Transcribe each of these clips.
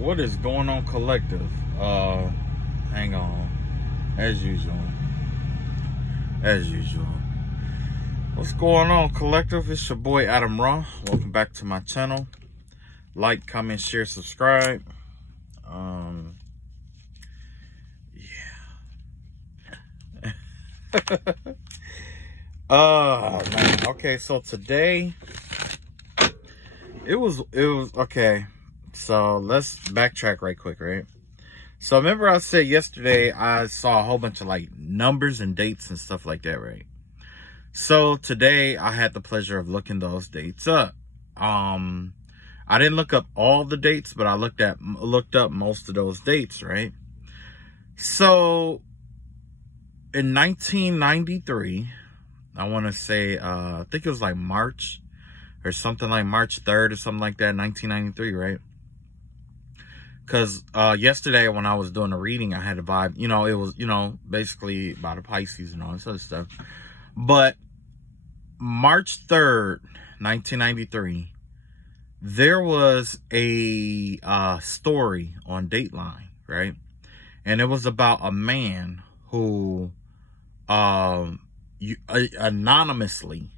What is going on, collective? Hang on. As usual. What's going on, collective? It's your boy ATUM-RA. Welcome back to my channel. Like, comment, share, subscribe. Man. Okay, so today it was okay. So let's backtrack right quick, right? So remember I said yesterday I saw a whole bunch of like numbers and dates and stuff like that, right? So today I had the pleasure of looking those dates up. I didn't look up all the dates, but I looked up most of those dates, right? So in 1993, I want to say, I think it was like March or something, like March 3rd or something like that, 1993, right? Because yesterday when I was doing the reading, I had a vibe, it was, basically about a Pisces and all this other stuff. But March 3rd, 1993, there was a story on Dateline, right? And it was about a man who anonymously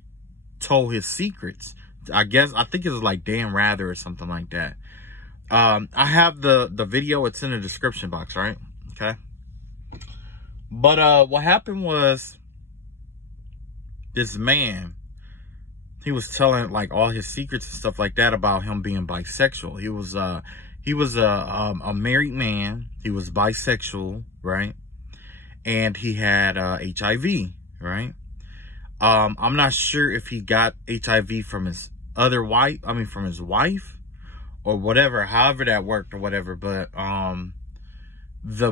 told his secrets. I think it was like Dan Rather or something like that. I have the video. It's in the description box, right? Okay. But what happened was this man, he was telling like all his secrets and stuff like that about him being bisexual. He was a married man. He was bisexual, right? And he had HIV, right? I'm not sure if he got HIV from his from his wife or whatever, however that worked or whatever. But the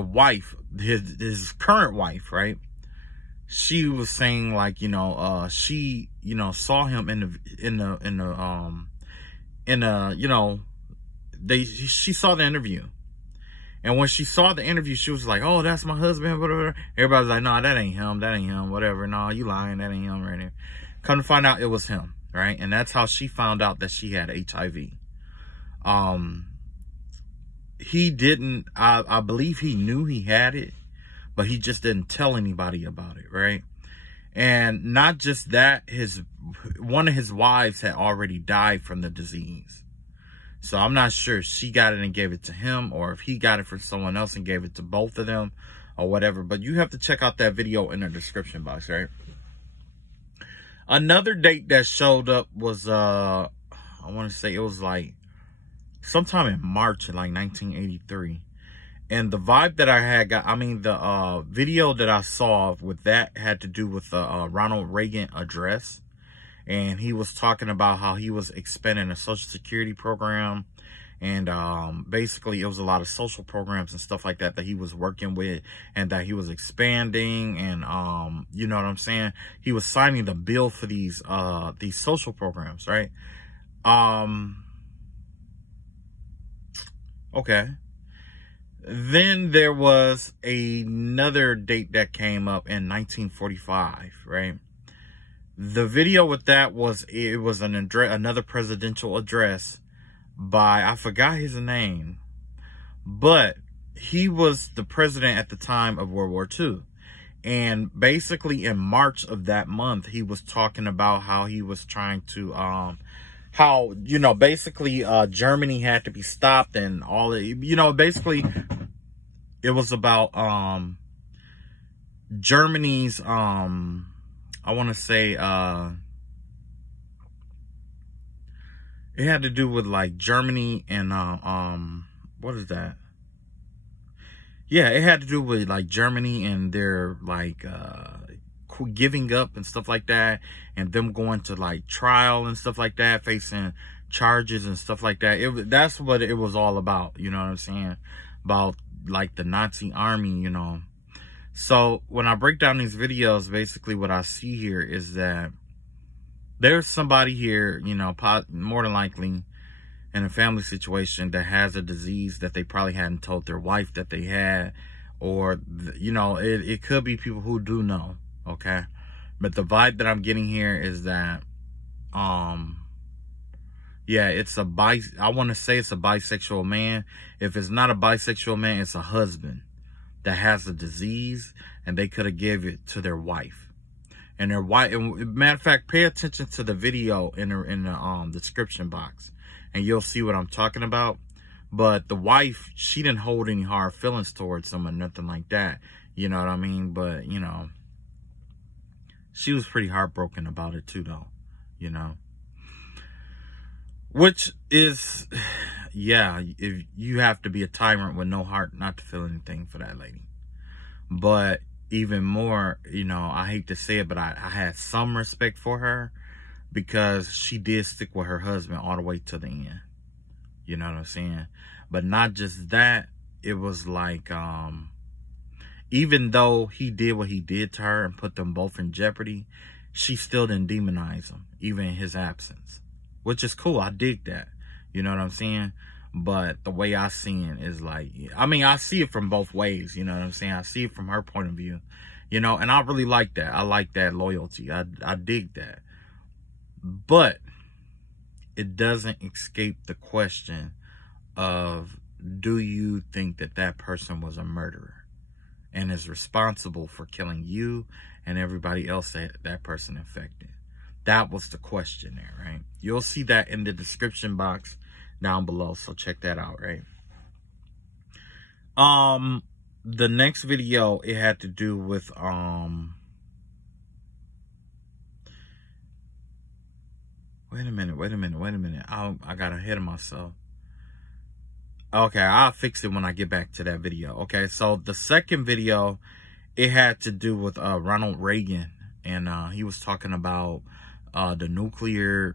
wife, his current wife, right? She was saying like, she, saw him she saw the interview. And when she saw the interview, she was like, oh, that's my husband, whatever. Everybody's like, no, that ain't him, whatever. No, you lying, that ain't him right here. Come to find out it was him, right? And that's how she found out that she had HIV. He didn't, I believe he knew he had it, but he just didn't tell anybody about it, right? And not just that, one of his wives had already died from the disease. So I'm not sure if she got it and gave it to him or if he got it from someone else and gave it to both of them or whatever. But you have to check out that video in the description box, right? Another date that showed up was, I want to say it was like sometime in March in like 1983. And the vibe that I had the video that I saw with that had to do with the Ronald Reagan address. And he was talking about how he was expanding a Social Security program. And basically, it was a lot of social programs and stuff like that that he was working with and that he was expanding. And, you know what I'm saying? He was signing the bill for these social programs, right? Okay. Then there was another date that came up in 1945, right? The video with that was, it was another presidential address by, I forgot his name, but he was the president at the time of World War II. And basically in March of that month, he was talking about how he was trying to, basically Germany had to be stopped and all that, basically it was about Germany's, I want to say, it had to do with like Germany and, what is that? Yeah, it had to do with like Germany and their like, giving up and stuff like that. And them going to like trial and stuff like that, facing charges and stuff like that. That's what it was all about. You know what I'm saying? About like the Nazi army, So when I break down these videos, basically what I see here is that there's somebody here, more than likely in a family situation that has a disease that they probably hadn't told their wife that they had, or, it could be people who do know, okay? But the vibe that I'm getting here is that Yeah, I want to say it's a bisexual man. If it's not a bisexual man, it's a husband that has a disease, and they could have gave it to their wife. And their wife, and matter of fact, pay attention to the video in the description box, and you'll see what I'm talking about. But the wife, she didn't hold any hard feelings towards him or nothing like that. You know what I mean? But, you know, she was pretty heartbroken about it too, though. You know? Which is, yeah, if you have to be a tyrant with no heart not to feel anything for that lady. But even more, you know, I hate to say it, but I had some respect for her because she did stick with her husband all the way to the end. You know what I'm saying? But not just that, it was like, even though he did what he did to her and put them both in jeopardy, she still didn't demonize him, even in his absence. Which is cool. I dig that. You know what I'm saying? But the way I see it is like, I mean, I see it from both ways. You know what I'm saying? I see it from her point of view. You know, and I really like that. I like that loyalty. I dig that. But it doesn't escape the question of, do you think that that person was a murderer and is responsible for killing you and everybody else that person infected? That was the question there, right? You'll see that in the description box down below, so check that out, right? The next video, it had to do with wait a minute. I got ahead of myself. Okay, I'll fix it when I get back to that video. Okay, so the second video, it had to do with Ronald Reagan, and he was talking about the nuclear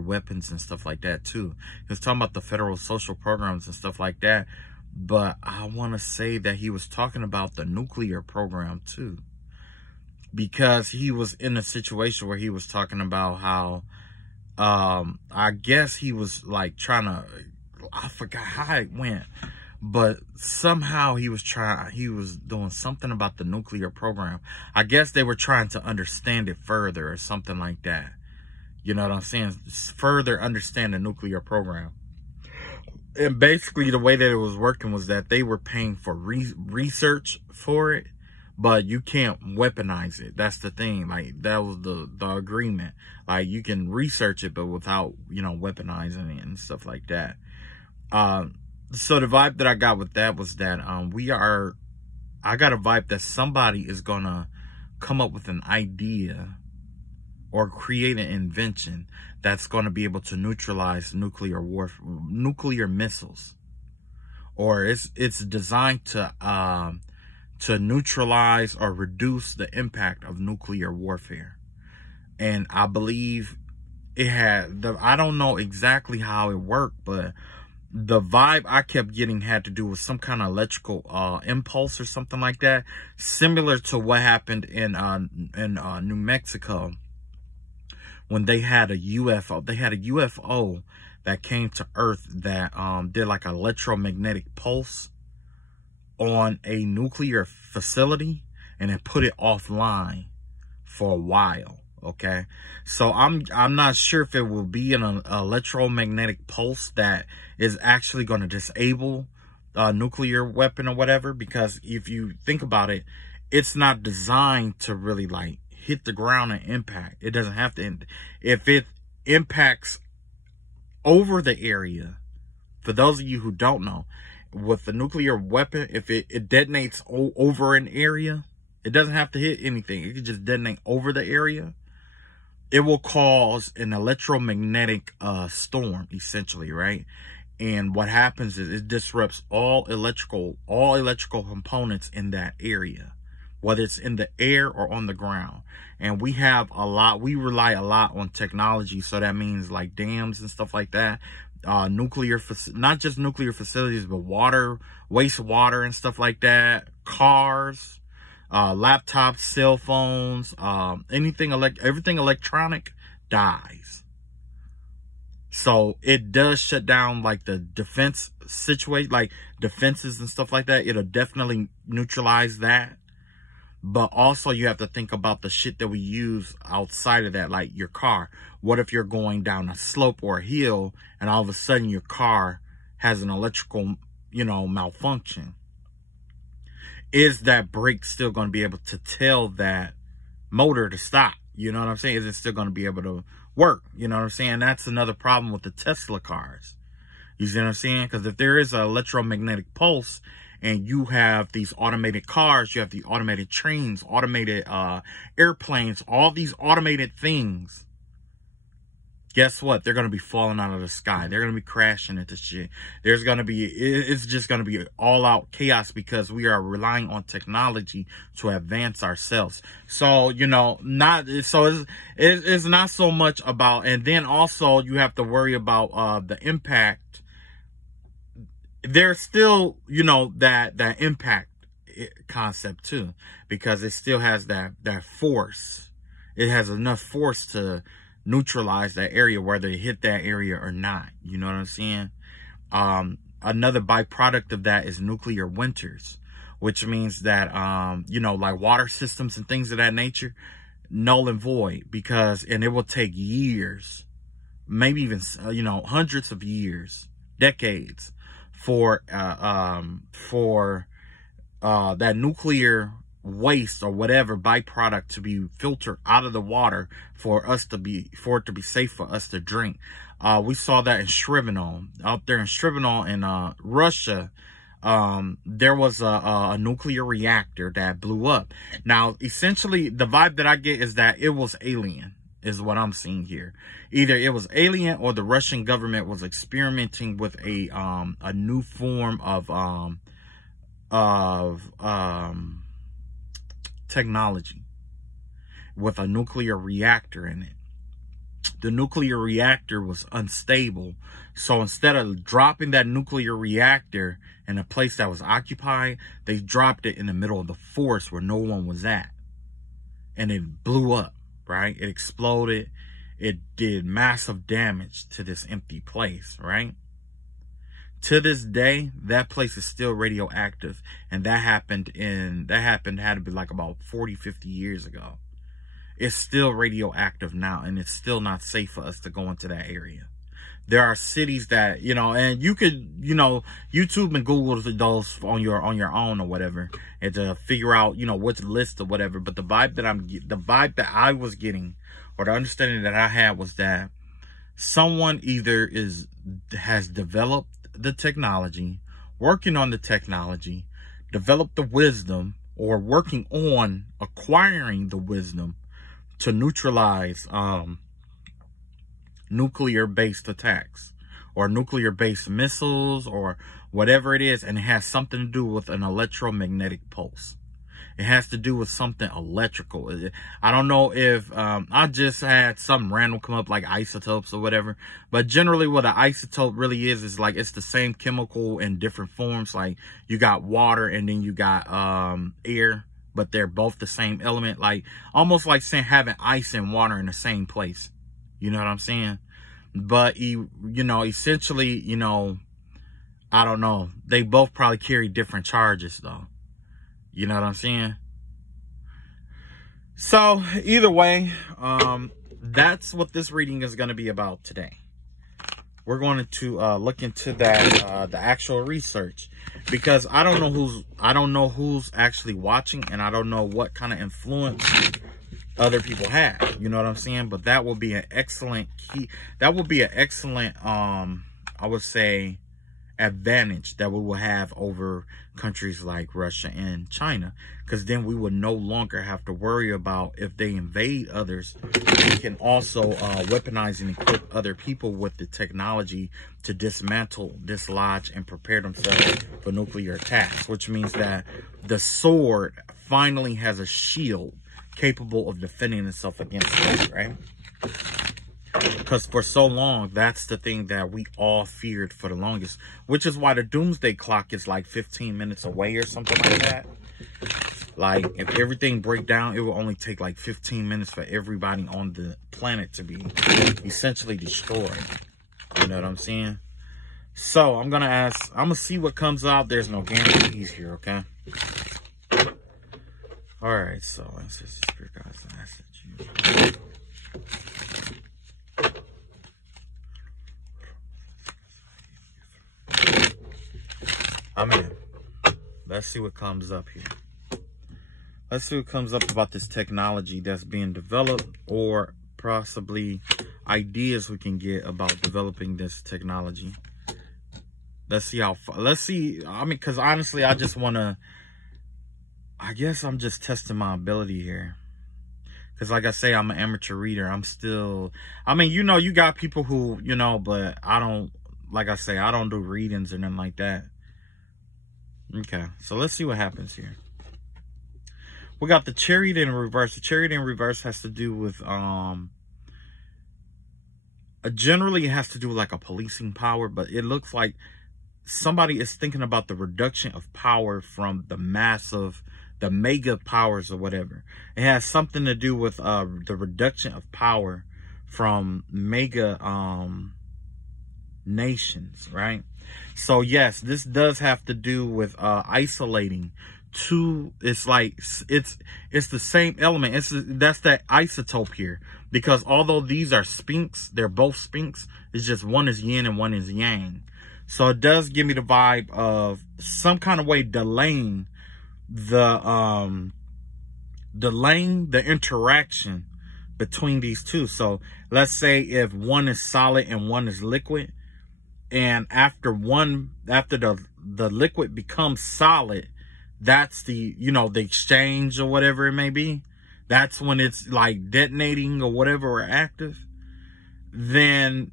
weapons and stuff like that too. He was talking about the federal social programs and stuff like that. But I want to say that he was talking about the nuclear program too, because he was in a situation where he was talking about how, I guess he was like trying to, I forgot how it went, but somehow he was doing something about the nuclear program. I guess they were trying to understand it further or something like that. You know what I'm saying? Further understand the nuclear program. And basically the way that it was working was that they were paying for research for it, but you can't weaponize it. That's the thing. Like, that was the agreement. Like, you can research it, but without, you know, weaponizing it and stuff like that. So the vibe that I got with that was that I got a vibe that somebody is gonna come up with an idea or create an invention that's gonna be able to neutralize nuclear missiles, or it's designed to neutralize or reduce the impact of nuclear warfare. And I believe it had I don't know exactly how it worked, but the vibe I kept getting had to do with some kind of electrical impulse or something like that, similar to what happened in New Mexico when they had a UFO. They had a UFO that came to Earth that did like an electromagnetic pulse on a nuclear facility, and it put it offline for a while. Okay, so I'm not sure if it will be an electromagnetic pulse that is actually going to disable a nuclear weapon or whatever, because if you think about it, it's not designed to really like hit the ground and impact. It doesn't have to. If it impacts over the area, for those of you who don't know, with the nuclear weapon, if it detonates over an area, it doesn't have to hit anything. It can just detonate over the area. It will cause an electromagnetic storm, essentially, right? And what happens is it disrupts all electrical components in that area, whether it's in the air or on the ground. And we rely a lot on technology. So that means like dams and stuff like that. Not just nuclear facilities, but wastewater and stuff like that. Cars, laptops, cell phones, everything electronic dies. So it does shut down like the defense situation, like defenses and stuff like that. It'll definitely neutralize that. But also you have to think about the shit that we use outside of that, like your car. What if you're going down a slope or a hill and all of a sudden your car has an electrical, you know, malfunction? Is that brake still going to be able to tell that motor to stop? You know what I'm saying? Is it still going to be able to work? You know what I'm saying? That's another problem with the Tesla cars. You see what I'm saying? Because if there is an electromagnetic pulse and you have these automated cars, you have the automated trains, automated airplanes, all these automated things, guess what? They're going to be falling out of the sky. They're going to be crashing into shit. There's going to be, it's just going to be all out chaos because we are relying on technology to advance ourselves. So, you know, it's not so much about, and then also you have to worry about the impact. There's still, you know, that impact concept too, because it still has that force. It has enough force to neutralize that area, whether it hit that area or not. You know what I'm saying? Another byproduct of that is nuclear winters, which means that, you know, like water systems and things of that nature, null and void, because, and it will take years, maybe even, you know, hundreds of years, decades, for that nuclear waste or whatever byproduct to be filtered out of the water for it to be safe for us to drink. We saw that in Chariot, out there in Chariot in Russia. There was a nuclear reactor that blew up. Now, essentially, the vibe that I get is that it was alien, is what I'm seeing here. Either it was alien or the Russian government was experimenting with a new form of technology with a nuclear reactor in it. The nuclear reactor was unstable. So instead of dropping that nuclear reactor in a place that was occupied, they dropped it in the middle of the forest where no one was at. And it blew up, right? It exploded. It did massive damage to this empty place, right? To this day, that place is still radioactive. And that had to be like about 40, 50 years ago. It's still radioactive now, and it's still not safe for us to go into that area. There are cities that, you know, and you could, you know, YouTube and Google those on your own or whatever, and to figure out, you know, which list or whatever. But the vibe that I was getting, or the understanding that I had, was that someone either has developed the technology, working on the technology, developed the wisdom, or working on acquiring the wisdom to neutralize nuclear-based attacks or nuclear-based missiles or whatever it is, and it has something to do with an electromagnetic pulse. It has to do with something electrical. I don't know if I just had something random come up like isotopes or whatever, but generally what an isotope really is like it's the same chemical in different forms. Like you got water and then you got air, but they're both the same element. Like almost like saying having ice and water in the same place. You know what I'm saying? But you know, essentially, you know, I don't know. They both probably carry different charges though. You know what I'm saying? So either way, that's what this reading is going to be about today. We're going to look into that the actual research, because I don't know who's actually watching, and I don't know what kind of influence other people have. You know what I'm saying? But that will be an excellent key. That will be an excellent I would say advantage that we will have over countries like Russia and China, because then we would no longer have to worry about if they invade others. We can also weaponize and equip other people with the technology to dismantle, dislodge, and prepare themselves for nuclear attacks, which means that the sword finally has a shield capable of defending itself against it, right? Because for so long, that's the thing that we all feared for the longest, which is why the doomsday clock is like 15 minutes away or something like that. Like, if everything break down, it will only take like 15 minutes for everybody on the planet to be essentially destroyed. You know what I'm saying? So, I'm going to see what comes out. There's no guarantees here, okay? All right, so ancestors, spirit guides, and ask that you. I'm in. Let's see what comes up here. Let's see what comes up about this technology that's being developed, or possibly ideas we can get about developing this technology. Let's see how far. Let's see. I mean, because honestly, I just want to. I guess I'm just testing my ability here. Because like I say, I'm an amateur reader. I'm still, I mean, you know, you got people who, you know, but I don't, like I say, I don't do readings or nothing like that. Okay, so let's see what happens here. We got the Chariot in reverse. The Chariot in reverse has to do with, generally it has to do with like a policing power, but it looks like somebody is thinking about the reduction of power from the massive, the mega powers or whatever. It has something to do with the reduction of power from mega nations, right? So yes, this does have to do with isolating two. It's like it's the same element. That's that isotope here, because although these are spinks, they're both spinks. It's just one is yin and one is yang. So it does give me the vibe of some kind of way delaying the interaction between these two. So let's say if one is solid and one is liquid, and after the liquid becomes solid, that's the, you know, the exchange or whatever it may be. That's when it's like detonating or whatever, or active. Then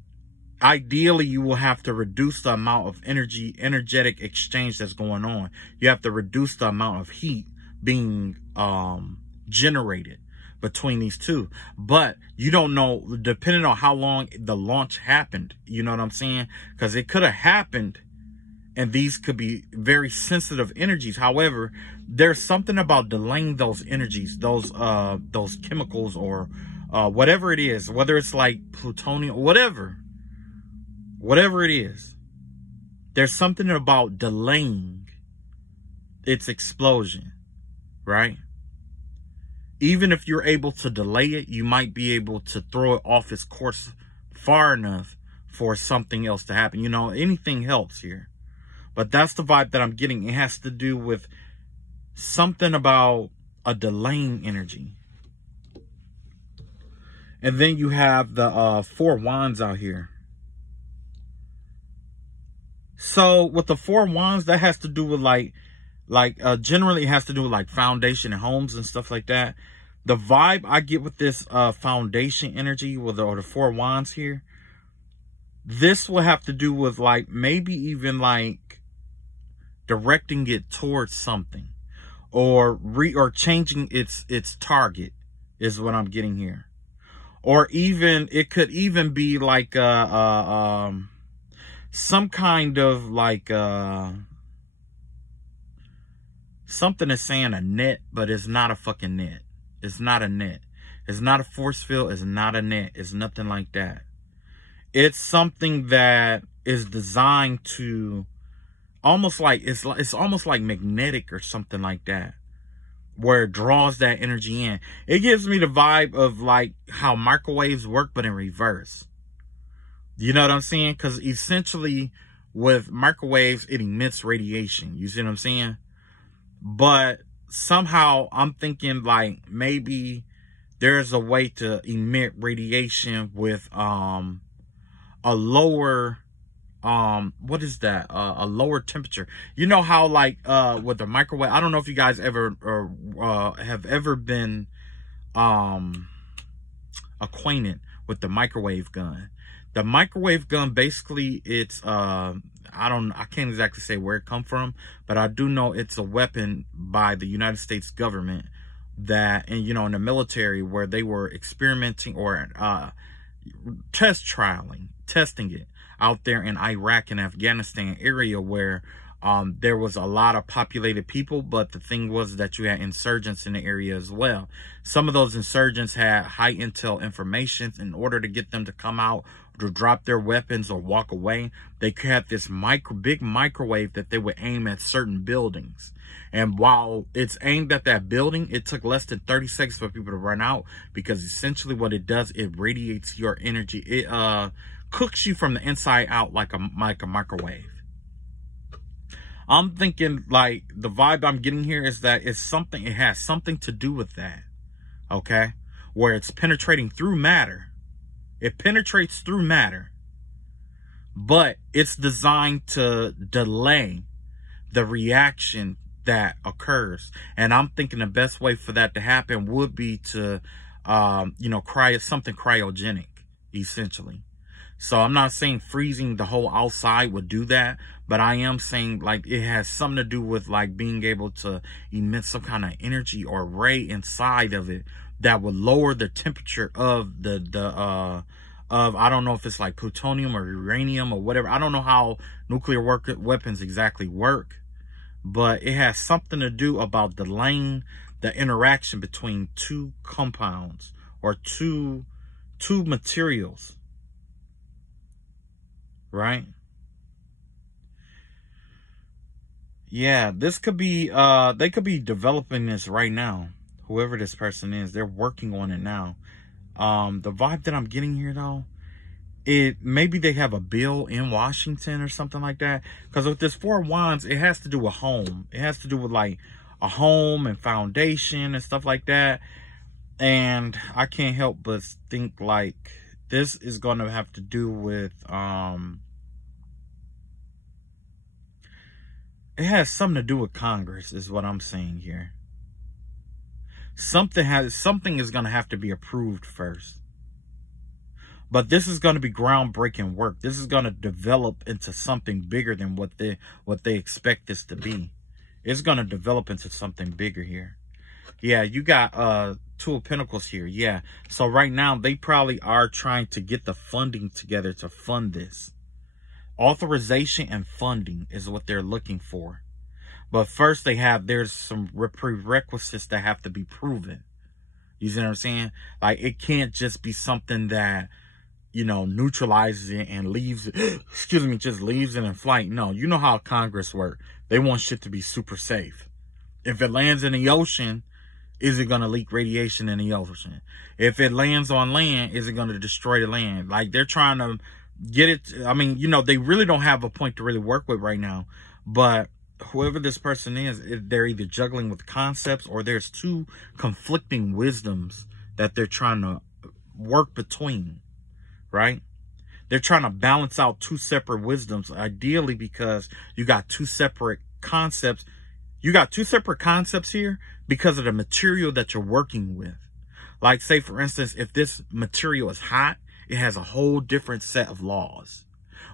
ideally, you will have to reduce the amount of energetic exchange that's going on. You have to reduce the amount of heat being generated between these two. But you don't know, depending on how long the launch happened. You know what I'm saying? Because it could have happened, and these could be very sensitive energies. However, there's something about delaying those energies, those chemicals, or whatever it is, whether it's like plutonium, whatever it is, there's something about delaying its explosion, right? Even if you're able to delay it, you might be able to throw it off its course far enough for something else to happen. You know, anything helps here. But that's the vibe that I'm getting. It has to do with something about a delaying energy. And then you have the 4 wands out here. So with the 4 wands, that has to do with generally it has to do with like foundation and homes and stuff like that. The vibe I get with this foundation energy with the 4 wands here, this will have to do with like maybe even like directing it towards something, or changing its target is what I'm getting here. Or even it could even be like some kind of like something is saying a net, but it's not a fucking net. It's not a net. It's not a force field. It's not a net. It's nothing like that. It's something that is designed to almost like, it's almost like magnetic or something like that, where it draws that energy in. It gives me the vibe of like how microwaves work, but in reverse. You know what I'm saying? Because essentially with microwaves, it emits radiation. You see what I'm saying? But somehow I'm thinking like maybe there's a way to emit radiation with a lower what is that, a lower temperature. You know how like with the microwave, I don't know if you guys ever have ever been acquainted with the microwave gun. The microwave gun, basically, it's I can't exactly say where it come from, but I do know it's a weapon by the United States government that, and you know, in the military, where they were experimenting or testing it out there in Iraq and Afghanistan area, where there was a lot of populated people, but the thing was that you had insurgents in the area as well. Some of those insurgents had high intel information. In order to get them to come out to drop their weapons or walk away, they had this big microwave that they would aim at certain buildings. And while it's aimed at that building, it took less than 30 seconds for people to run out, because essentially what it does, it radiates your energy. It cooks you from the inside out like a microwave. I'm thinking, like, the vibe I'm getting here is that it has something to do with that. Okay? Where it's penetrating through matter. It penetrates through matter. But it's designed to delay the reaction that occurs. And I'm thinking the best way for that to happen would be to, something cryogenic, essentially. So I'm not saying freezing the whole outside would do that, but I am saying, like, it has something to do with, like, being able to emit some kind of energy or ray inside of it that would lower the temperature of I don't know if it's like plutonium or uranium or whatever. I don't know how nuclear weapons exactly work, but it has something to do about delaying the interaction between two compounds or two materials. Right? Yeah, this could be, they could be developing this right now. Whoever this person is, they're working on it now. The vibe that I'm getting here, though, maybe they have a bill in Washington or something like that. Because with this Four of Wands, it has to do with home. It has to do with, like, a home and foundation and stuff like that. And I can't help but think, like, this is going to have to do with, it has something to do with Congress, is what I'm saying here. Something is going to have to be approved first. But this is going to be groundbreaking work. This is going to develop into something bigger than what they expect this to be. It's going to develop into something bigger here. Yeah, you got Two of Pentacles here. Yeah. So right now, they probably are trying to get the funding together to fund this. Authorization and funding is what they're looking for. But first there's some prerequisites that have to be proven. You see what I'm saying? Like, it can't just be something that, neutralizes it and leaves it, just leaves it in flight. No, you know how Congress works. They want shit to be super safe. If it lands in the ocean, is it going to leak radiation in the ocean? If it lands on land, is it going to destroy the land? Like, they're trying to get it. I mean, they really don't have a point to really work with right now. But whoever this person is, they're either juggling with concepts, or there's two conflicting wisdoms that they're trying to work between, right? They're trying to balance out two separate wisdoms, ideally, because you got two separate concepts. You got two separate concepts here because of the material that you're working with. Like, say, for instance, if this material is hot, it has a whole different set of laws.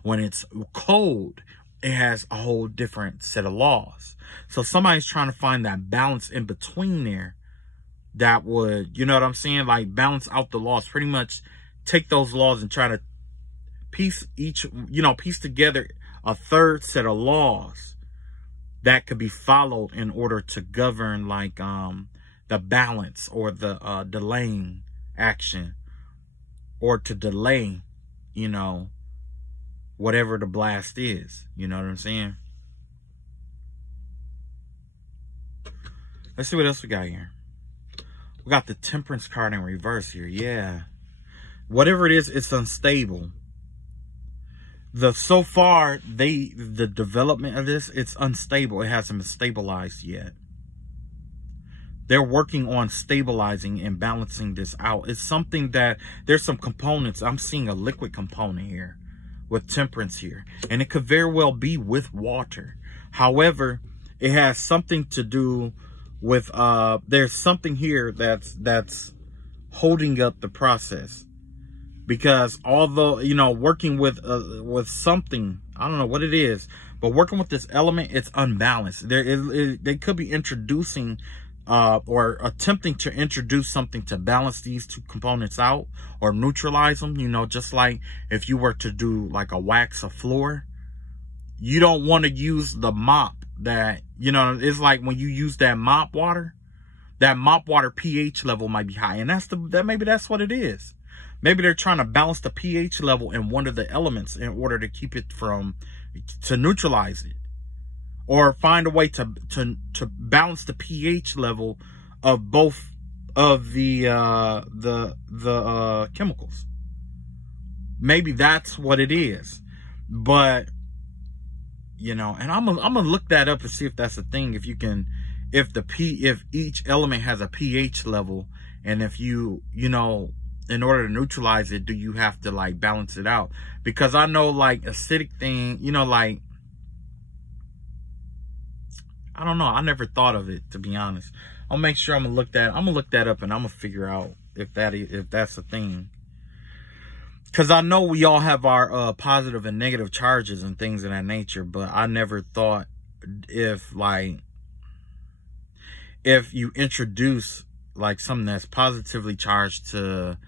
When it's cold, it has a whole different set of laws. So somebody's trying to find that balance in between there that would, you know what I'm saying? Like, balance out the laws. Pretty much take those laws and try to piece together a third set of laws that could be followed in order to govern, like, the balance or the delaying action, or to delay, whatever the blast is. You know what I'm saying? Let's see what else we got here. We got the Temperance card in reverse here. Yeah. Whatever it is, it's unstable. So far, the development of this, it's unstable. It hasn't been stabilized yet. They're working on stabilizing and balancing this out. It's something that there's some components. I'm seeing a liquid component here with Temperance here. And it could very well be with water. However, it has something to do with, there's something here that's holding up the process. Because although, working with something, I don't know what it is, but working with this element, it's unbalanced. They could be introducing or attempting to introduce something to balance these two components out or neutralize them. Just like if you were to do like a wax a floor, you don't want to use the mop that, it's like when you use that mop water pH level might be high. And maybe that's what it is. Maybe they're trying to balance the pH level in one of the elements in order to keep it to neutralize it, or find a way to balance the pH level of both of the chemicals. Maybe that's what it is. But, you know, and I'm gonna look that up and see if that's a thing. If you can, if each element has a pH level, and if you know, in order to neutralize it, do you have to like balance it out? Because I know like acidic thing, you know, like, I don't know. I never thought of it, to be honest. I'll make sure I'm gonna look that up, and I'm gonna figure out if that's a thing. Because I know we all have our positive and negative charges and things of that nature, but I never thought if you introduce like something that's positively charged to,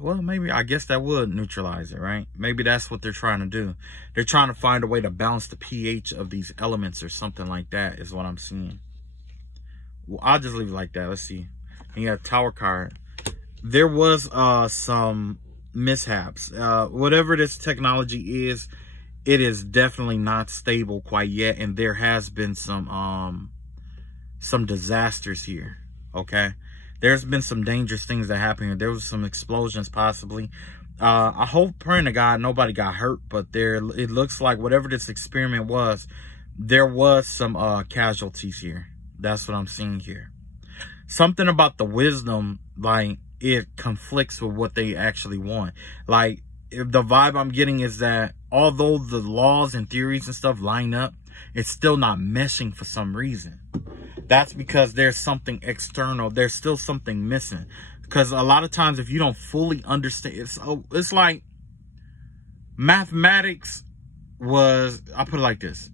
well, maybe, I guess that would neutralize it, right? Maybe that's what they're trying to do. They're trying to find a way to balance the pH of these elements or something like that is what I'm seeing. Well, I'll just leave it like that. Let's see. And you got a tower card. There was some mishaps. Whatever this technology is, it is definitely not stable quite yet, and there has been some disasters here. Okay, there's been some dangerous things that happened. There was some explosions possibly. I hope, praying to God, nobody got hurt, but it looks like whatever this experiment was, there was some casualties here. That's what I'm seeing here. Something about the wisdom, like, it conflicts with what they actually want. Like, if the vibe I'm getting is that although the laws and theories and stuff line up, it's still not meshing for some reason. That's because there's something external. There's still something missing. Because a lot of times, if you don't fully understand, it's like mathematics was, I'll put it like this.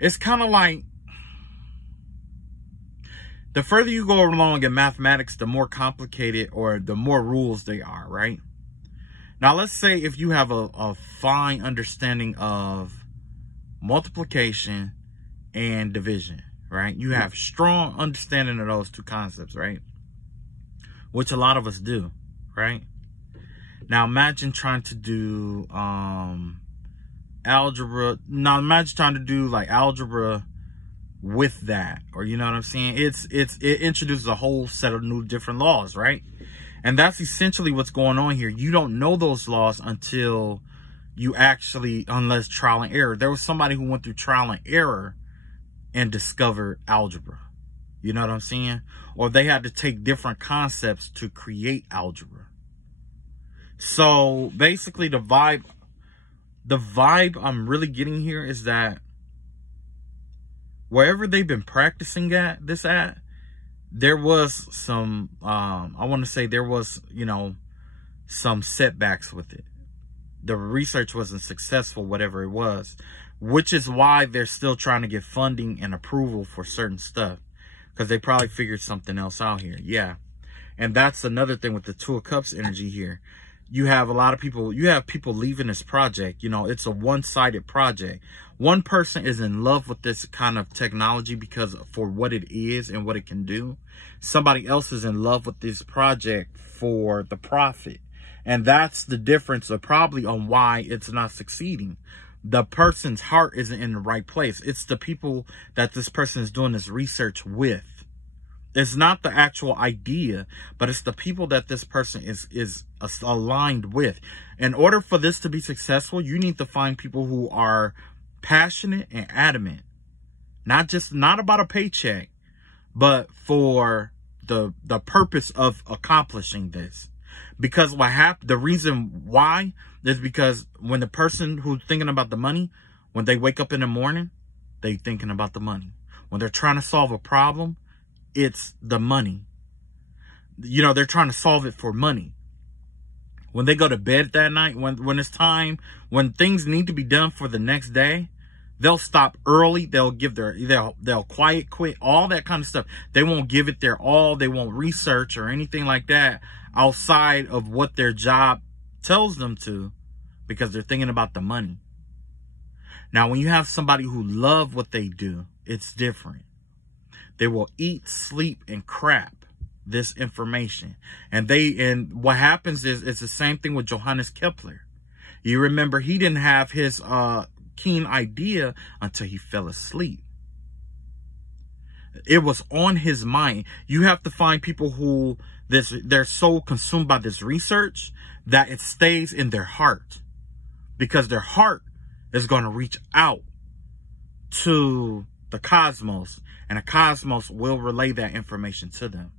It's kind of like, the further you go along in mathematics, the more complicated or the more rules they are, right? Now, let's say if you have a fine understanding of multiplication and division, right? You have strong understanding of those two concepts, right? Which a lot of us do, right? Now, imagine trying to do algebra. Now, imagine trying to do like algebra with that, or you know what I'm saying? It introduces a whole set of new different laws, right? And that's essentially what's going on here. You don't know those laws until you actually, unless trial and error. There was somebody who went through trial and error and discovered algebra. You know what I'm saying? Or they had to take different concepts to create algebra. So basically the vibe I'm really getting here is that wherever they've been practicing this at, there was some, I want to say there was, you know, some setbacks with it. The research wasn't successful, whatever it was, which is why they're still trying to get funding and approval for certain stuff, because they probably figured something else out here. Yeah. And that's another thing with the Two of Cups energy here. You have a lot of people, you have people leaving this project. You know, it's a one-sided project. One person is in love with this kind of technology because for what it is and what it can do. Somebody else is in love with this project for the profit. And that's the difference of probably on why it's not succeeding. The person's heart isn't in the right place. It's the people that this person is doing this research with. It's not the actual idea, but it's the people that this person is aligned with. In order for this to be successful, you need to find people who are passionate and adamant. Not about a paycheck, but for the purpose of accomplishing this. Because the reason why is because when the person who's thinking about the money, when they wake up in the morning, they thinking about the money. When they're trying to solve a problem, it's the money. You know, they're trying to solve it for money. When they go to bed that night, when it's time, when things need to be done for the next day, they'll stop early. They'll give they'll quiet quit, all that kind of stuff. They won't give it their all. They won't research or anything like that outside of what their job tells them to, because they're thinking about the money. Now, when you have somebody who loves what they do, it's different. They will eat, sleep, and crap this information. And what happens is, it's the same thing with Johannes Kepler. You remember, he didn't have his keen idea until he fell asleep. It was on his mind. You have to find people who they're so consumed by this research that it stays in their heart, because their heart is going to reach out to the cosmos, and the cosmos will relay that information to them.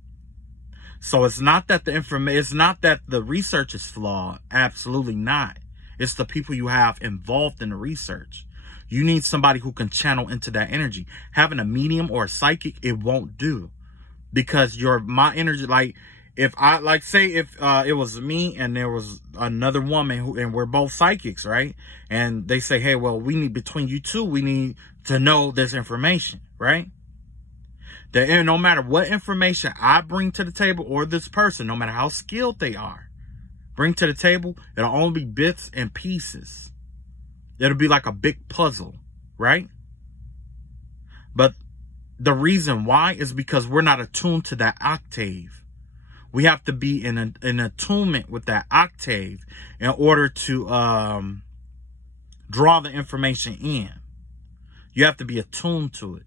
So it's not that the research is flawed. Absolutely not. It's the people you have involved in the research. You need somebody who can channel into that energy. Having a medium or a psychic, it won't do, because my energy, like, if it was me and there was another woman and we're both psychics, right? And they say, hey, well, between you two, we need to know this information, right? And no matter what information I bring to the table, or this person, no matter how skilled they are, bring to the table, it'll only be bits and pieces. It'll be like a big puzzle, right? But the reason why is because we're not attuned to that octave. We have to be in attunement with that octave in order to draw the information in. You have to be attuned to it.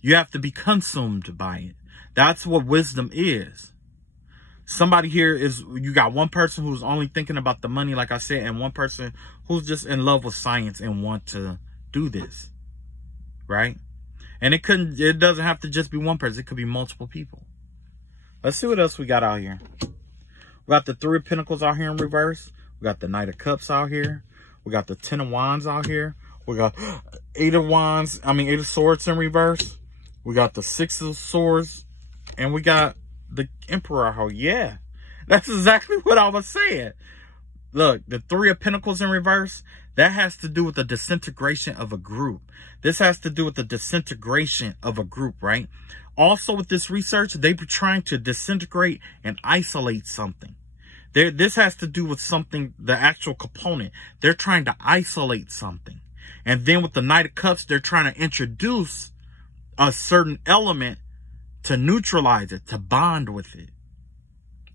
You have to be consumed by it. That's what wisdom is. Somebody here you got one person who's only thinking about the money, like I said, and one person who's just in love with science and want to do this, right? And it doesn't have to just be one person. It could be multiple people. Let's see what else we got out here. We got the Three of Pentacles out here in reverse. We got the Knight of Cups out here. We got the Ten of Wands out here. We got Eight of Swords in reverse. We got the Six of Swords. And we got the Emperor out here. Yeah, that's exactly what I was saying. Look, the Three of Pentacles in reverse, that has to do with the disintegration of a group. This has to do with the disintegration of a group, right? Also, with this research, they were trying to disintegrate and isolate something. This has to do with something, the actual component. They're trying to isolate something. And then with the Knight of Cups, they're trying to introduce a certain element to neutralize it, to bond with it.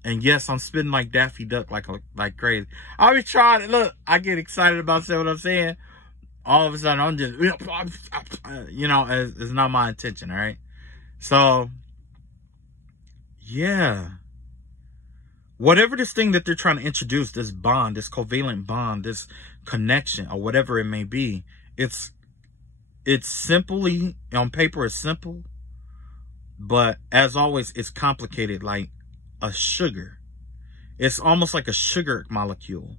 And yes, I'm spitting like Daffy Duck, like crazy. I be trying to, look, I get excited about saying what I'm saying. All of a sudden, I'm just, it's not my intention, all right? So, yeah. Whatever this thing that they're trying to introduce, this bond, this covalent bond, this connection, or whatever it may be, it's simply, on paper, it's simple. But as always, it's complicated like a sugar. It's almost like a sugar molecule.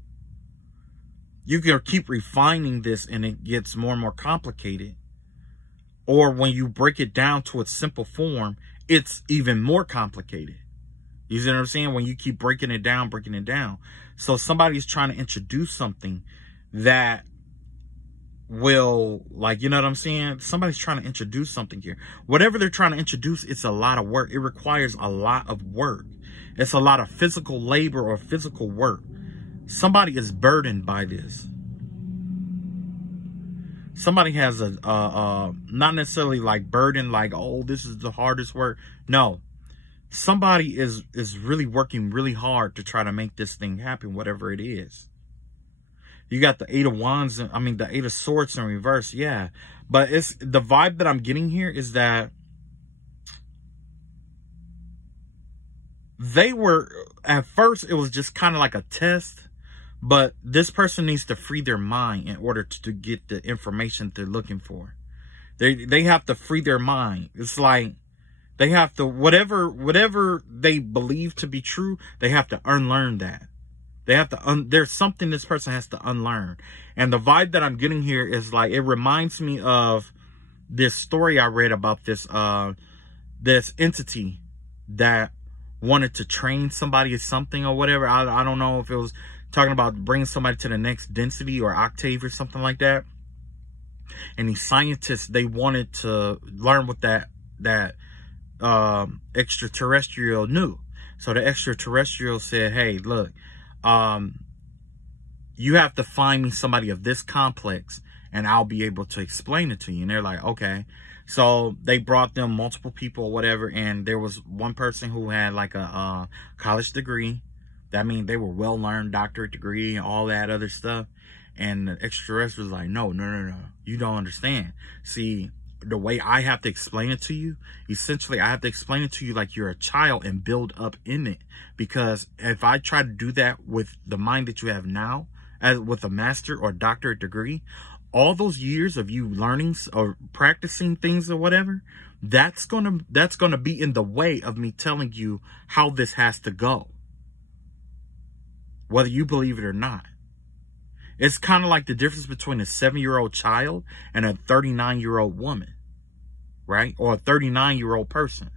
You can keep refining this and it gets more and more complicated. Or when you break it down to its simple form, it's even more complicated. You see what I'm saying? When you keep breaking it down. So somebody's trying to introduce something that will, like, you know what I'm saying? Somebody's trying to introduce something here. Whatever they're trying to introduce, it's a lot of work. It requires a lot of work. It's a lot of physical labor or physical work. Somebody is burdened by this. Somebody has not necessarily like burden, like, oh, this is the hardest work. No, somebody is really working really hard to try to make this thing happen, whatever it is. You got the Eight of Wands, the Eight of Swords in reverse, yeah. But it's the vibe that I'm getting here is that they were, at first, it was just kind of like a test. But this person needs to free their mind in order to get the information they're looking for. They have to free their mind. It's like they have to, whatever they believe to be true, they have to unlearn that. They have to, there's something this person has to unlearn. And the vibe that I'm getting here is like, it reminds me of this story I read about this entity that wanted to train somebody or something or whatever. I don't know if it was talking about bringing somebody to the next density or octave or something like that. And these scientists, they wanted to learn what that extraterrestrial knew. So the extraterrestrial said, hey, look, you have to find me somebody of this complex and I'll be able to explain it to you. And they're like, okay. So they brought them multiple people or whatever, and there was one person who had like a college degree. That means they were well-learned, doctorate degree and all that other stuff. And the extraterrestrial was like, no, you don't understand. See, the way I have to explain it to you, essentially I have to explain it to you like you're a child and build up in it. Because if I try to do that with the mind that you have now, as with a master or doctorate degree, all those years of you learning or practicing things or whatever, that's gonna be in the way of me telling you how this has to go, whether you believe it or not. It's kind of like the difference between a 7-year-old child and a 39-year-old woman, right? Or a 39-year-old person.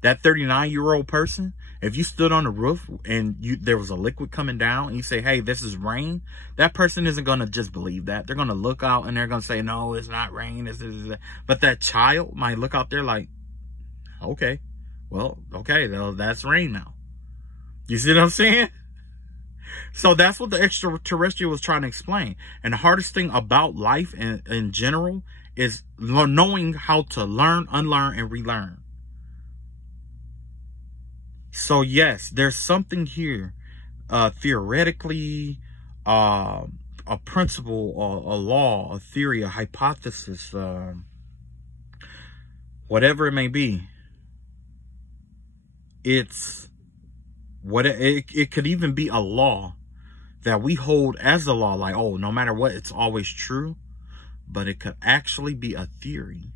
That 39-year-old person, if you stood on the roof and there was a liquid coming down and you say, hey, this is rain, that person isn't going to just believe that. They're going to look out and they're going to say, no, it's not rain. This is that. But that child might look out there like, okay, well, okay, that's rain now. You see what I'm saying? So that's what the extraterrestrial was trying to explain. And the hardest thing about life in general is knowing how to learn, unlearn, and relearn. So yes, there's something here, theoretically, a principle, a law, a theory, a hypothesis, whatever it may be. It's what it could even be a law that we hold as a law, like, oh, no matter what, it's always true. But it could actually be a theory.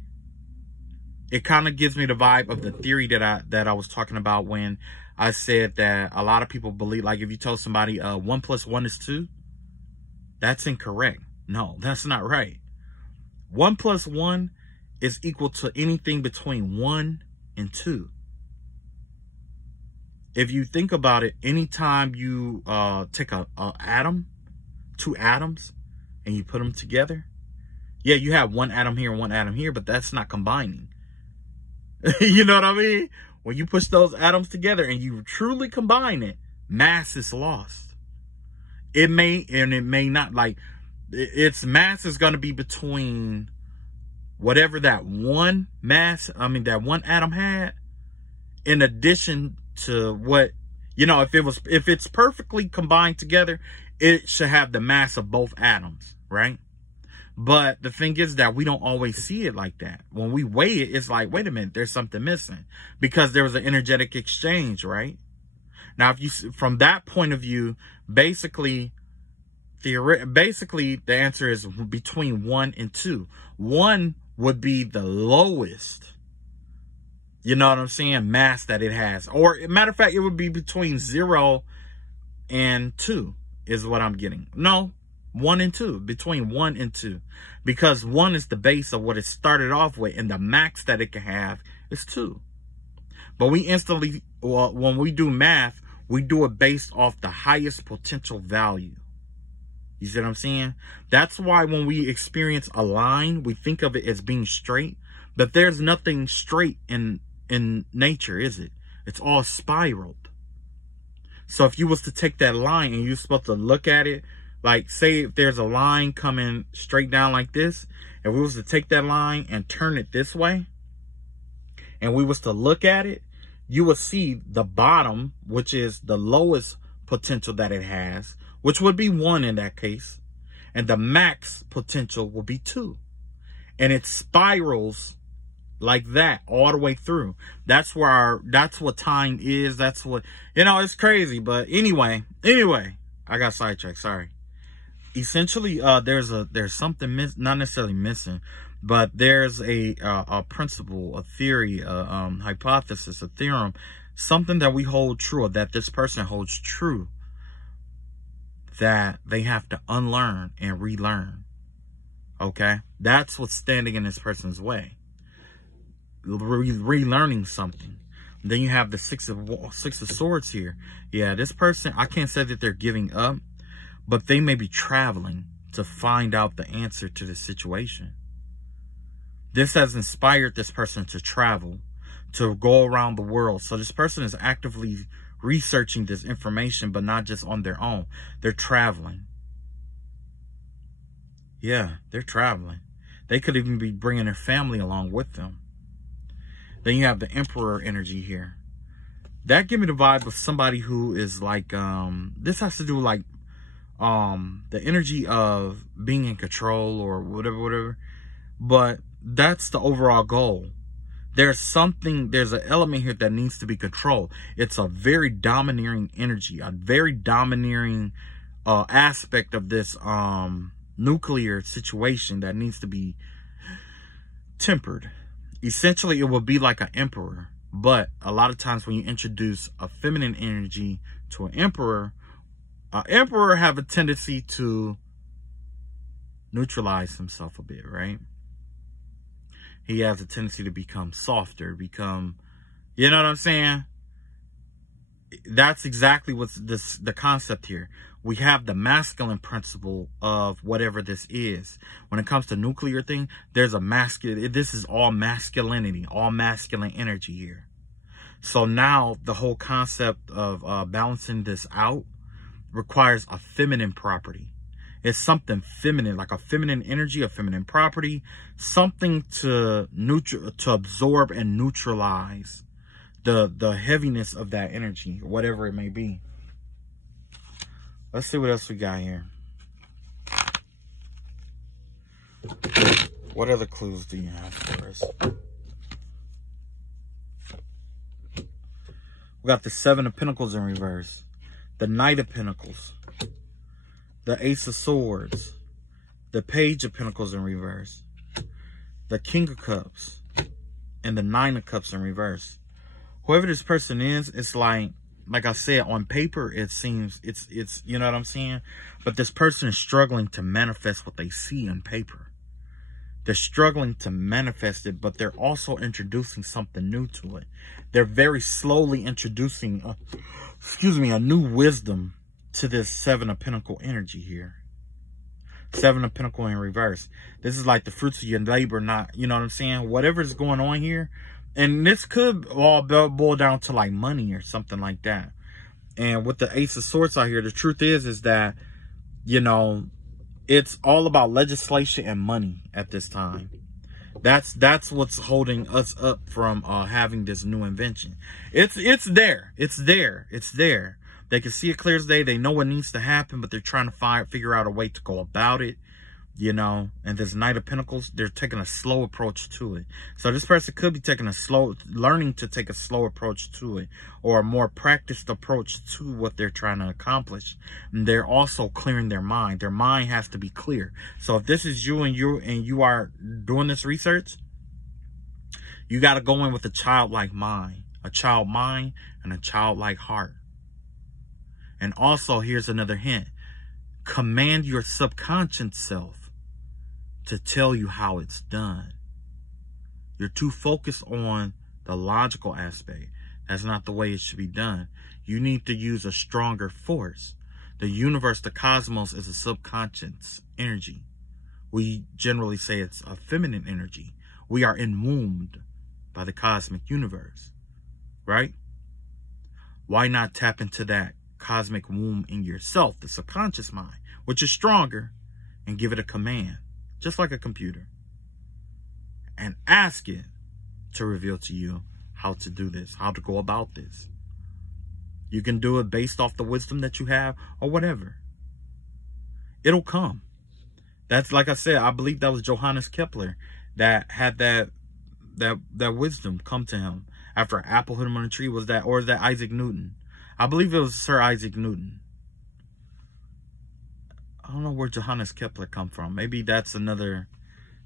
It kind of gives me the vibe of the theory that I was talking about when I said that a lot of people believe, like if you tell somebody 1 + 1 is 2, that's incorrect. No, that's not right. 1 + 1 is equal to anything between 1 and 2. If you think about it, anytime you take a atom, 2 atoms, and you put them together, yeah, you have 1 atom here and 1 atom here, but that's not combining. You know what I mean? When you push those atoms together and you truly combine it, mass is lost. It may and it may not. Like, its mass is going to be between whatever that one atom had, in addition to what, you know, if it's perfectly combined together, it should have the mass of both atoms, right? But the thing is that we don't always see it like that. When we weigh it, it's like, wait a minute, there's something missing, because there was an energetic exchange, right? Now, if you, from that point of view, basically the answer is between 1 and 2. 1 would be the lowest, you know what I'm saying, mass that it has. Or, matter of fact, it would be between 0 and 2 is what I'm getting. No, 1 and 2, between 1 and 2. Because 1 is the base of what it started off with, and the max that it can have is 2. But we instantly, well, when we do math, we do it based off the highest potential value. You see what I'm saying? That's why when we experience a line, we think of it as being straight. But there's nothing straight in nature, is it? It's all spiraled. So if you was to take that line and you're supposed to look at it, like, say if there's a line coming straight down like this, if we was to take that line and turn it this way, and we was to look at it, you will see the bottom, which is the lowest potential that it has, which would be 1 in that case, and the max potential will be 2. And it spirals like that all the way through. That's what time is. That's what, you know, it's crazy. But anyway, I got sidetracked, sorry. Essentially, there's something not necessarily missing, but there's a principle, a theory, a hypothesis, a theorem, something that we hold true, or that this person holds true, that they have to unlearn and relearn. Okay, that's what's standing in this person's way. Relearning something. Then you have the six of swords here. Yeah, this person, I can't say that they're giving up, but they may be traveling to find out the answer to the situation. This has inspired this person to travel, to go around the world. So this person is actively researching this information, but not just on their own. They're traveling. Yeah, they're traveling. They could even be bringing their family along with them. Then you have the Emperor energy here. That give me the vibe of somebody who is like, this has to do with like, the energy of being in control or whatever. But that's the overall goal. There's an element here that needs to be controlled. It's a very domineering energy, a very domineering aspect of this nuclear situation that needs to be tempered. Essentially, it will be like an emperor. But a lot of times when you introduce a feminine energy to an emperor have a tendency to neutralize himself a bit, right? He has a tendency to become softer, you know what I'm saying? That's exactly what's the concept here. We have the masculine principle of whatever this is. When it comes to nuclear thing, there's a masculine, this is all masculinity, all masculine energy here. So now the whole concept of balancing this out requires a feminine property. It's something feminine, like a feminine energy, a feminine property, something to absorb and neutralize the heaviness of that energy, whatever it may be. Let's see what else we got here. What other clues do you have for us? We got the Seven of Pentacles in reverse, the Knight of Pentacles, the Ace of Swords, the Page of Pentacles in reverse, the King of Cups, and the Nine of Cups in reverse. Whoever this person is, it's like I said, on paper, it seems, it's you know what I'm saying? But this person is struggling to manifest what they see on paper. They're struggling to manifest it, but they're also introducing something new to it. They're very slowly introducing, a new wisdom to this Seven of Pentacles energy here. Seven of Pentacles in reverse. This is like the fruits of your labor, not, you know what I'm saying? Whatever is going on here. And this could all boil down to like money or something like that. And with the Ace of Swords out here, the truth is that, you know, it's all about legislation and money at this time. That's what's holding us up from having this new invention. It's there. They can see it clear as day. They know what needs to happen, but they're trying to figure out a way to go about it, you know. And this Knight of Pentacles, they're taking a slow approach to it. So this person could be learning to take a slow approach to it, or a more practiced approach to what they're trying to accomplish. And they're also clearing their mind. Their mind has to be clear. So if this is you and you are doing this research, you got to go in with a childlike mind, and a childlike heart. And also, here's another hint. Command your subconscious self to tell you how it's done. You're too focused on the logical aspect. That's not the way it should be done. You need to use a stronger force. The universe, the cosmos, is a subconscious energy. We generally say it's a feminine energy. We are enwombed by the cosmic universe, right? Why not tap into that cosmic womb in yourself, the subconscious mind, which is stronger, and give it a command, just like a computer, and ask it to reveal to you how to do this, how to go about this. You can do it based off the wisdom that you have or whatever. It'll come. That's, like I said, I believe that was Johannes Kepler that had that wisdom come to him after an apple hit him on a tree. Or is that Isaac Newton? I believe it was Sir Isaac Newton. I don't know where Johannes Kepler come from. Maybe that's another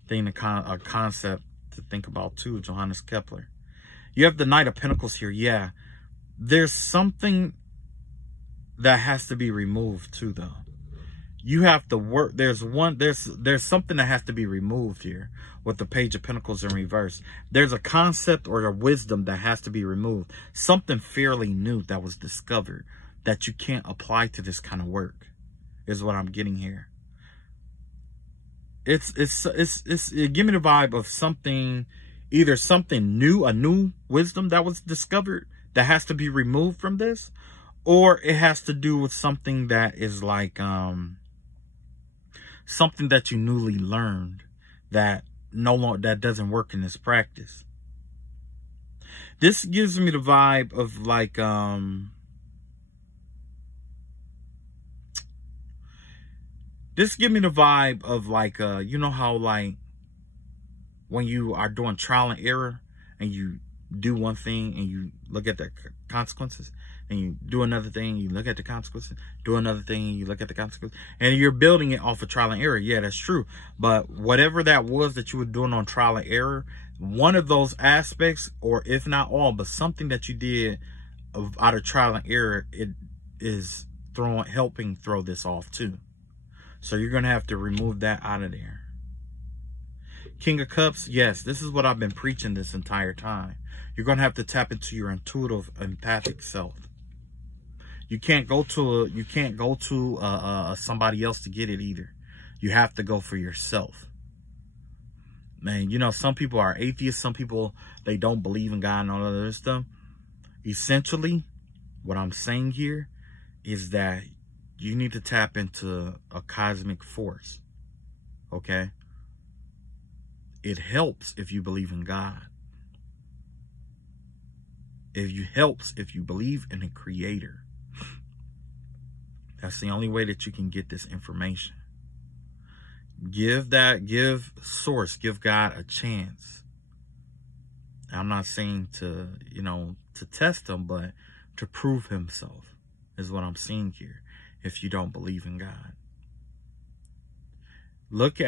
thing, a concept to think about too, Johannes Kepler. You have the Knight of Pentacles here. Yeah, there's something that has to be removed too, though. You have to work. There's something that has to be removed here with the Page of Pentacles in reverse. There's a concept or a wisdom that has to be removed. Something fairly new that was discovered that you can't apply to this kind of work is what I'm getting here. It give me the vibe of something, either something new, a new wisdom that was discovered that has to be removed from this, or it has to do with something that is like something that you newly learned that that doesn't work in this practice. This gives me the vibe of like, you know how like when you are doing trial and error and you do one thing and you look at the consequences, and you do another thing, you look at the consequences, do another thing, and you look at the consequences, and you're building it off of trial and error. Yeah, that's true. But whatever that was that you were doing on trial and error, one of those aspects, or if not all, but something that you did out of trial and error, it is helping throw this off too. So you're going to have to remove that out of there. King of Cups, yes, this is what I've been preaching this entire time. You're going to have to tap into your intuitive, empathic self. You can't go to somebody else to get it either. You have to go for yourself. Man, you know, some people are atheists. Some people, they don't believe in God and all that other stuff. Essentially, what I'm saying here is that you need to tap into a cosmic force. Okay? It helps if you believe in God. It helps if you believe in a creator. That's the only way that you can get this information. Give source, give God a chance. I'm not saying to, to test him, but to prove himself is what I'm seeing here. If you don't believe in God. What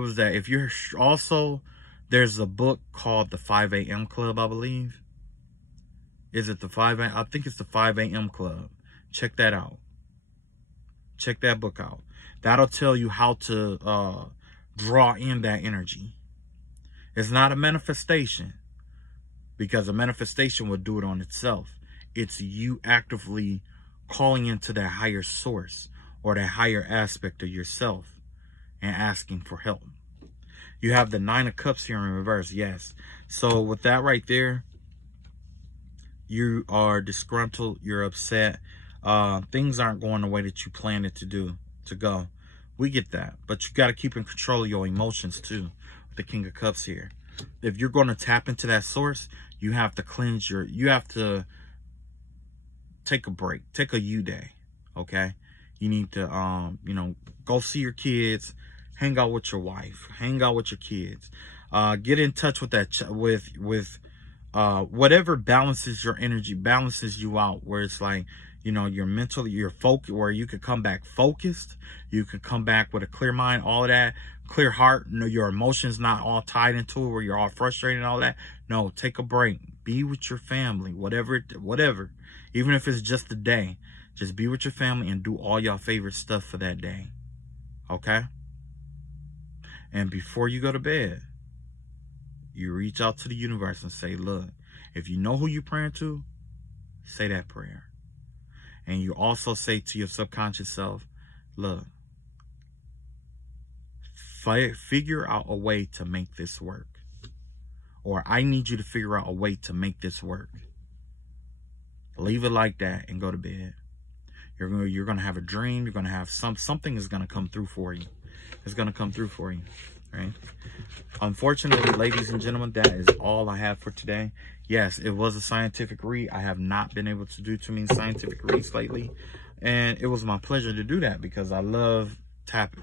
was that? If you're also, there's a book called the 5 a.m. Club, I believe. Is it the 5 a.m.? I think it's the 5 a.m. Club. Check that out. Check that book out. That'll tell you how to draw in that energy. It's not a manifestation, because a manifestation will do it on itself. It's you actively calling into that higher source or that higher aspect of yourself and asking for help. You have the 9 of Cups here in reverse. Yes. So with that right there, you are disgruntled. You're upset. Things aren't going the way that you planned it to go. We get that. But you got to keep in control of your emotions too. With the King of Cups here. If you're going to tap into that source, you have to cleanse you have to take a break. Take a you day. Okay? You need to, go see your kids, hang out with your wife, hang out with your kids, get in touch with whatever balances your energy, balances you out, where it's like, you're mentally, you're focused, where you could come back focused, you could come back with a clear mind, all of that, clear heart, your emotions not all tied into it, where you're all frustrated and all that. No, take a break, be with your family, whatever, even if it's just a day. Just be with your family and do all your favorite stuff for that day. Okay? And before you go to bed, you reach out to the universe and say, look, if you know who you're praying to, say that prayer. And you also say to your subconscious self, look, figure out a way to make this work. Or I need you to figure out a way to make this work. Leave it like that and go to bed. You're gonna have a dream. You're gonna have something is gonna come through for you. It's gonna come through for you, right? Unfortunately, ladies and gentlemen, that is all I have for today. Yes, it was a scientific read. I have not been able to do too many scientific reads lately, and it was my pleasure to do that because I love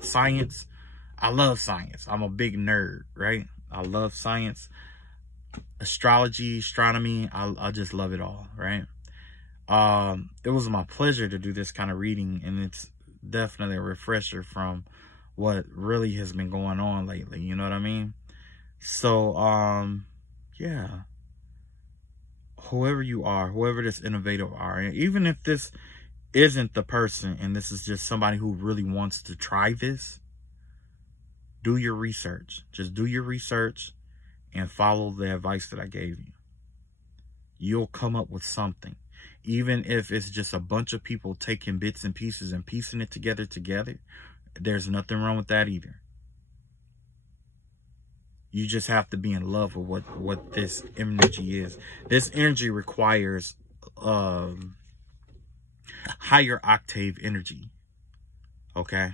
science. I love science. I'm a big nerd, right? I love science, astrology, astronomy. I just love it all, right? It was my pleasure to do this kind of reading, and it's definitely a refresher from what really has been going on lately. You know what I mean? So, yeah. Whoever you are, whoever this innovator are, and even if this isn't the person and this is just somebody who really wants to try this, do your research. Just do your research and follow the advice that I gave you. You'll come up with something. Even if it's just a bunch of people taking bits and pieces and piecing it together, there's nothing wrong with that either. You just have to be in love with what this energy is. This energy requires higher octave energy. Okay?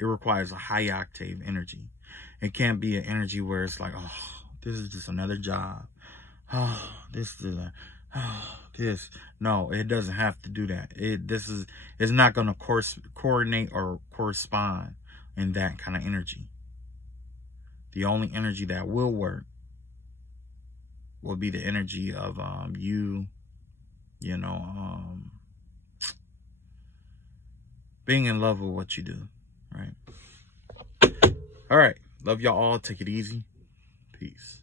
It requires a high octave energy. It can't be an energy where it's like, oh, this is just another job. Oh, this is this. No, it doesn't have to do that. It's not going to coordinate or correspond in that kind of energy. The only energy that will work will be the energy of you know, being in love with what you do, right? All right. Love y'all all. Take it easy. Peace.